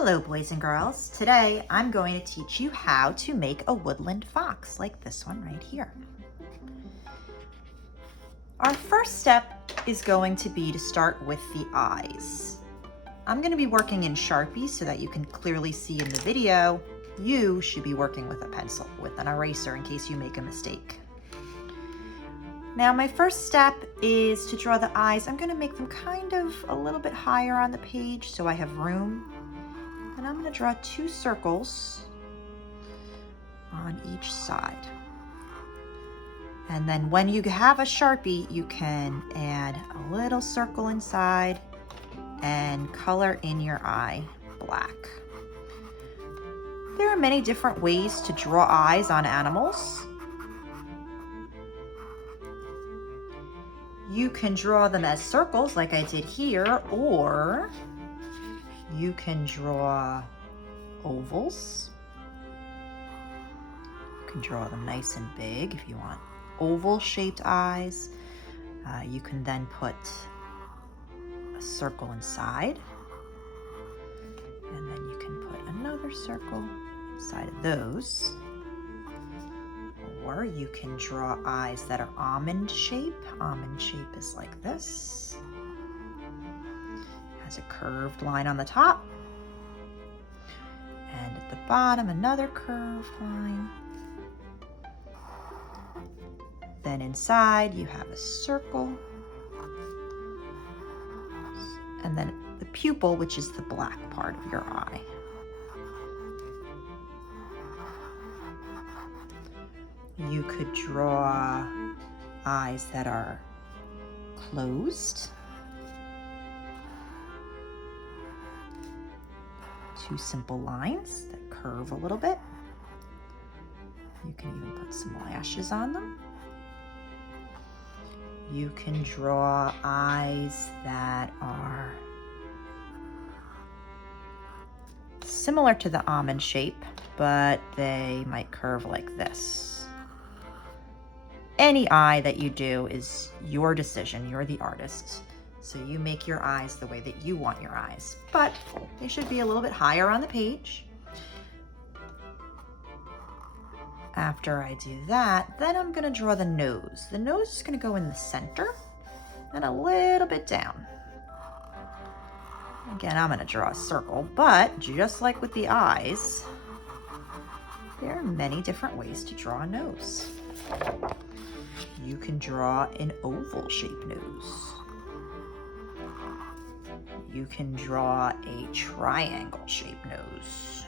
Hello boys and girls. Today I'm going to teach you how to make a woodland fox like this one right here. Our first step is going to be to start with the eyes. I'm going to be working in Sharpie so that you can clearly see in the video. You should be working with a pencil, with an eraser in case you make a mistake. Now my first step is to draw the eyes. I'm going to make them kind of a little bit higher on the page so I have room. And I'm going to draw 2 circles on each side. And then when you have a Sharpie, you can add a little circle inside and color in your eye black. There are many different ways to draw eyes on animals. You can draw them as circles like I did here, or you can draw ovals. You can draw them nice and big if you want oval shaped eyes. You can then put a circle inside, and then you can put another circle inside of those. Or you can draw eyes that are almond shape. Almond shape is like this. Has a curved line on the top, and at the bottom another curved line. Then inside you have a circle, and then the pupil, which is the black part of your eye. You could draw eyes that are closed. 2 simple lines that curve a little bit. You can even put some lashes on them. You can draw eyes that are similar to the almond shape, but they might curve like this. Any eye that you do is your decision. You're the artist. So you make your eyes the way that you want your eyes, but they should be a little bit higher on the page. After I do that, then I'm gonna draw the nose. The nose is gonna go in the center and a little bit down. Again, I'm gonna draw a circle, but just like with the eyes, there are many different ways to draw a nose. You can draw an oval shaped nose. You can draw a triangle shaped nose.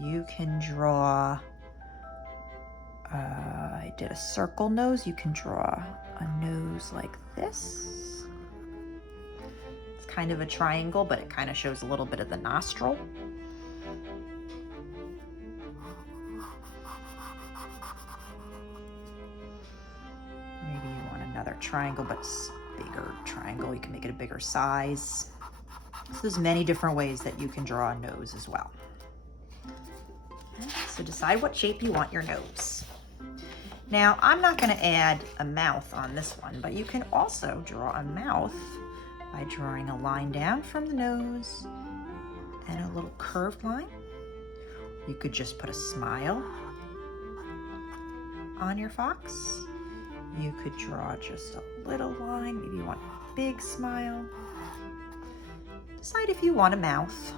You can draw, I did a circle nose. You can draw a nose like this. It's kind of a triangle, but it kind of shows a little bit of the nostril. Another triangle, but it's bigger triangle. You can make it a bigger size. So there's many different ways that you can draw a nose as well. Okay, so decide what shape you want your nose. Now, I'm not going to add a mouth on this one, but you can also draw a mouth by drawing a line down from the nose and a little curved line. You could just put a smile on your fox. You could draw just a little line. Maybe you want a big smile. Decide if you want a mouth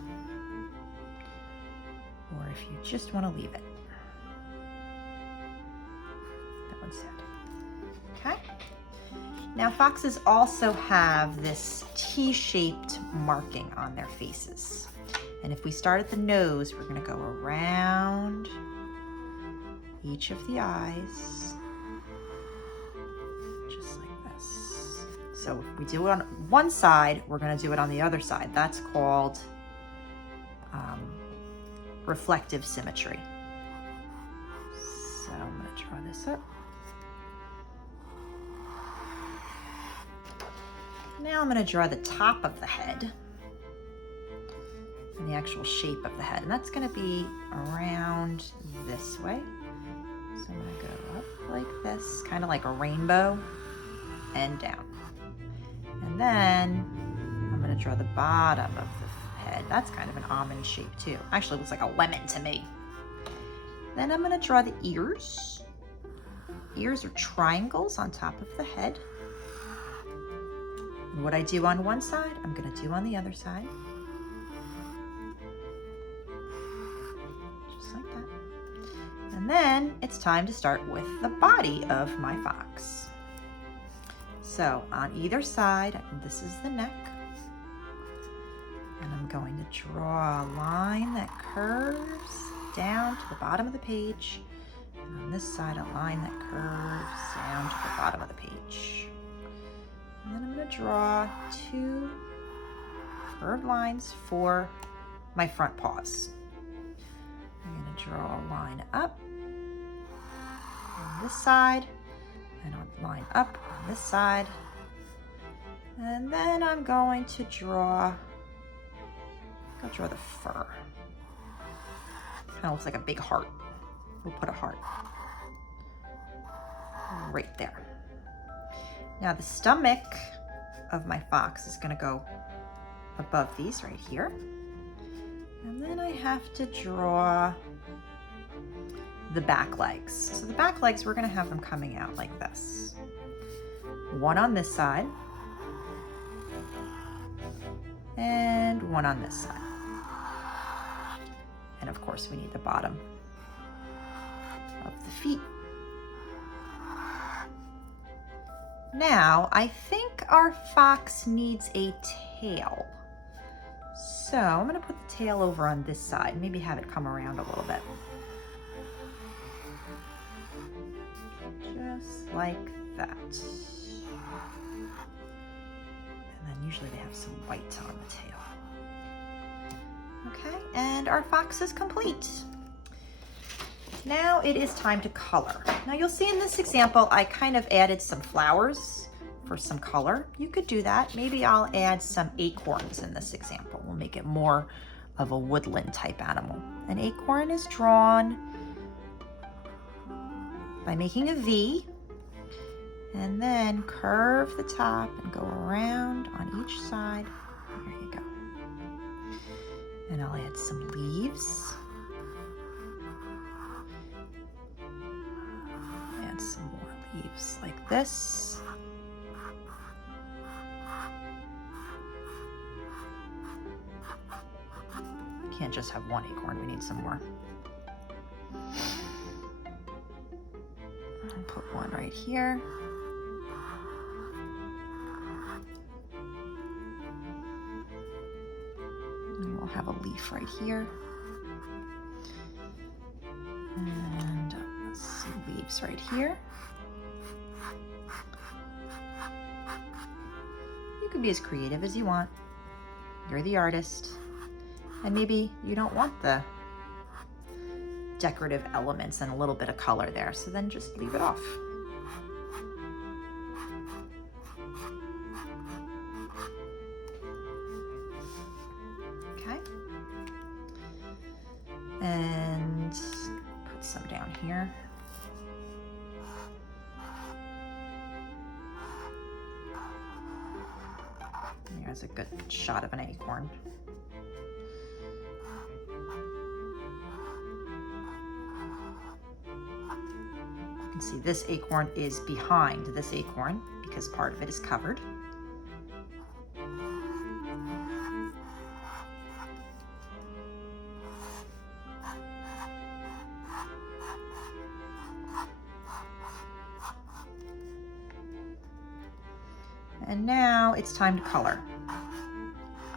or if you just want to leave it. That one's sad. Okay. Now foxes also have this T-shaped marking on their faces. And if we start at the nose, we're going to go around each of the eyes. So if we do it on one side, we're going to do it on the other side. That's called reflective symmetry. So I'm going to draw this up. Now I'm going to draw the top of the head and the actual shape of the head. And that's going to be around this way. So I'm going to go up like this, kind of like a rainbow. and down. And then I'm gonna draw the bottom of the head. That's kind of an almond shape too. Actually, it looks like a lemon to me. Then I'm gonna draw the ears. Ears are triangles on top of the head. And what I do on one side, I'm gonna do on the other side. Just like that. And then it's time to start with the body of my fox. So on either side, this is the neck. And I'm going to draw a line that curves down to the bottom of the page. And on this side, a line that curves down to the bottom of the page. And then I'm going to draw 2 curved lines for my front paws. I'm going to draw a line up on this side, and a line up on this side. And then I'm going to draw, the fur. Kind of looks like a big heart. We'll put a heart right there. Now the stomach of my fox is going to go above these right here. And then I have to draw the back legs. So the back legs, we're going to have them coming out like this. One on this side and one on this side. And of course we need the bottom of the feet. Now, I think our fox needs a tail. So I'm gonna put the tail over on this side, maybe have it come around a little bit. Just like that. And then usually they have some white on the tail. Okay, and our fox is complete. Now it is time to color. Now you'll see in this example, I kind of added some flowers for some color. You could do that. Maybe I'll add some acorns in this example. We'll make it more of a woodland type animal. An acorn is drawn by making a V and then curve the top and go around on each side. There you go. And I'll add some leaves. Add some more leaves like this. We can't just have one acorn, we need some more. I'll put one right here. And we'll have a leaf right here. And some leaves right here. You can be as creative as you want. You're the artist. And maybe you don't want the decorative elements and a little bit of color there, so then just leave it off. Okay. And put some down here. There's a good shot of an acorn. You can see this acorn is behind this acorn because part of it is covered. And now it's time to color.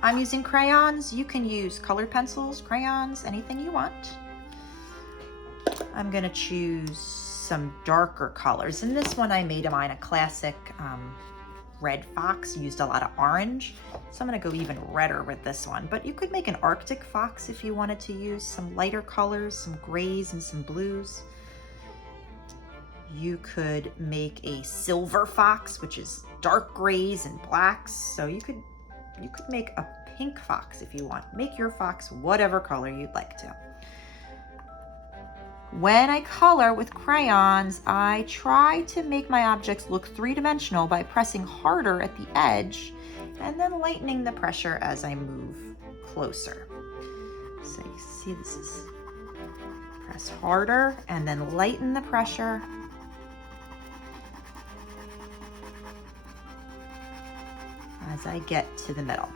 I'm using crayons. You can use colored pencils, crayons, anything you want. I'm gonna choose some darker colors. In this one, I made mine a classic red fox, used a lot of orange. So I'm gonna go even redder with this one. But you could make an Arctic fox if you wanted to use some lighter colors, some grays and some blues. You could make a silver fox, which is dark grays and blacks. So you could make a pink fox if you want. Make your fox whatever color you'd like to. When I color with crayons, I try to make my objects look three-dimensional by pressing harder at the edge and then lightening the pressure as I move closer. So you see this is press harder and then lighten the pressure. As I get to the middle.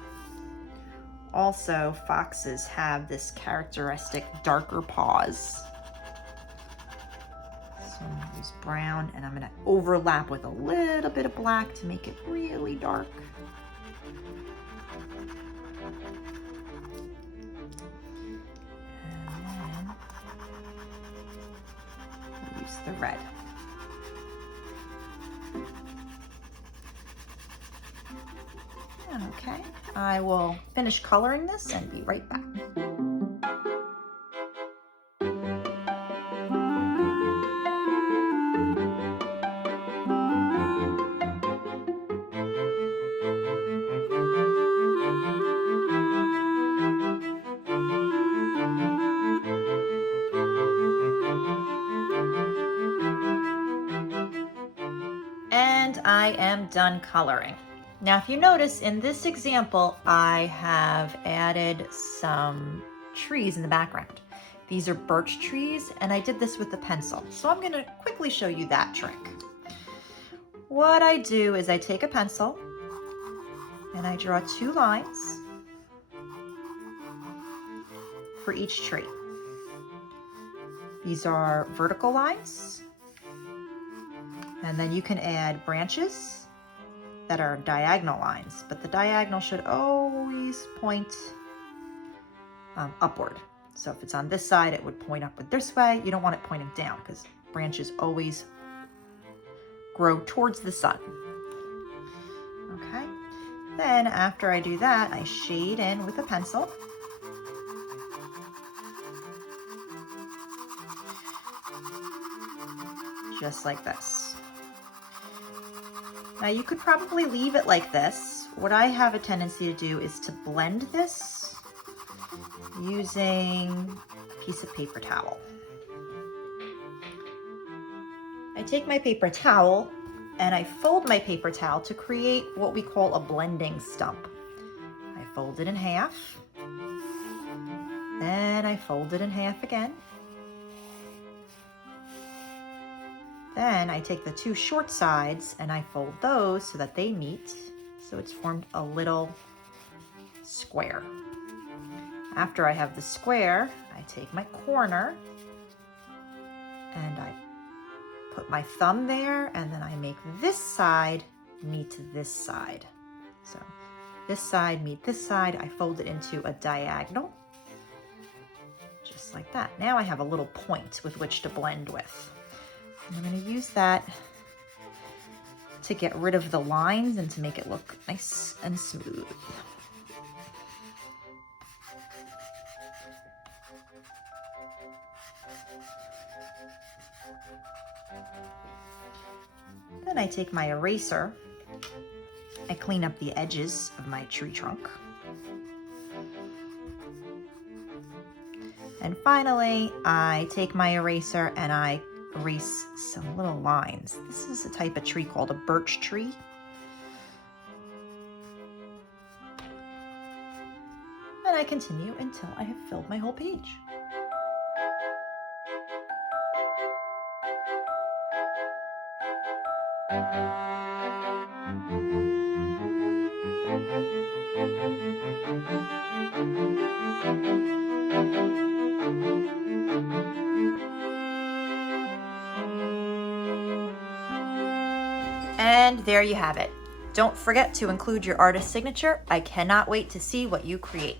Also, foxes have this characteristic darker paws. So I'm gonna use brown and I'm gonna overlap with a little bit of black to make it really dark. And then I'll use the red. Okay, I will finish coloring this and be right back. And I am done coloring. Now, if you notice in this example, I have added some trees in the background. These are birch trees, and I did this with a pencil. So I'm gonna quickly show you that trick. What I do is I take a pencil and I draw 2 lines for each tree. These are vertical lines, and then you can add branches that are diagonal lines, but the diagonal should always point upward. So if it's on this side, it would point upward this way. You don't want it pointing down because branches always grow towards the sun. Okay, then after I do that, I shade in with a pencil. Just like this. Now you could probably leave it like this. What I have a tendency to do is to blend this using a piece of paper towel. I take my paper towel and I fold my paper towel to create what we call a blending stump. I fold it in half, then I fold it in half again. Then I take the 2 short sides and I fold those so that they meet. So it's formed a little square. After I have the square, I take my corner and I put my thumb there, and then I make this side meet this side. So this side meet this side, I fold it into a diagonal, just like that. Now I have a little point with which to blend with. I'm going to use that to get rid of the lines and to make it look nice and smooth. Then I take my eraser, I clean up the edges of my tree trunk. And finally, I take my eraser and I erase some little lines. This is a type of tree called a birch tree. And I continue until I have filled my whole page. And there you have it. Don't forget to include your artist signature. I cannot wait to see what you create.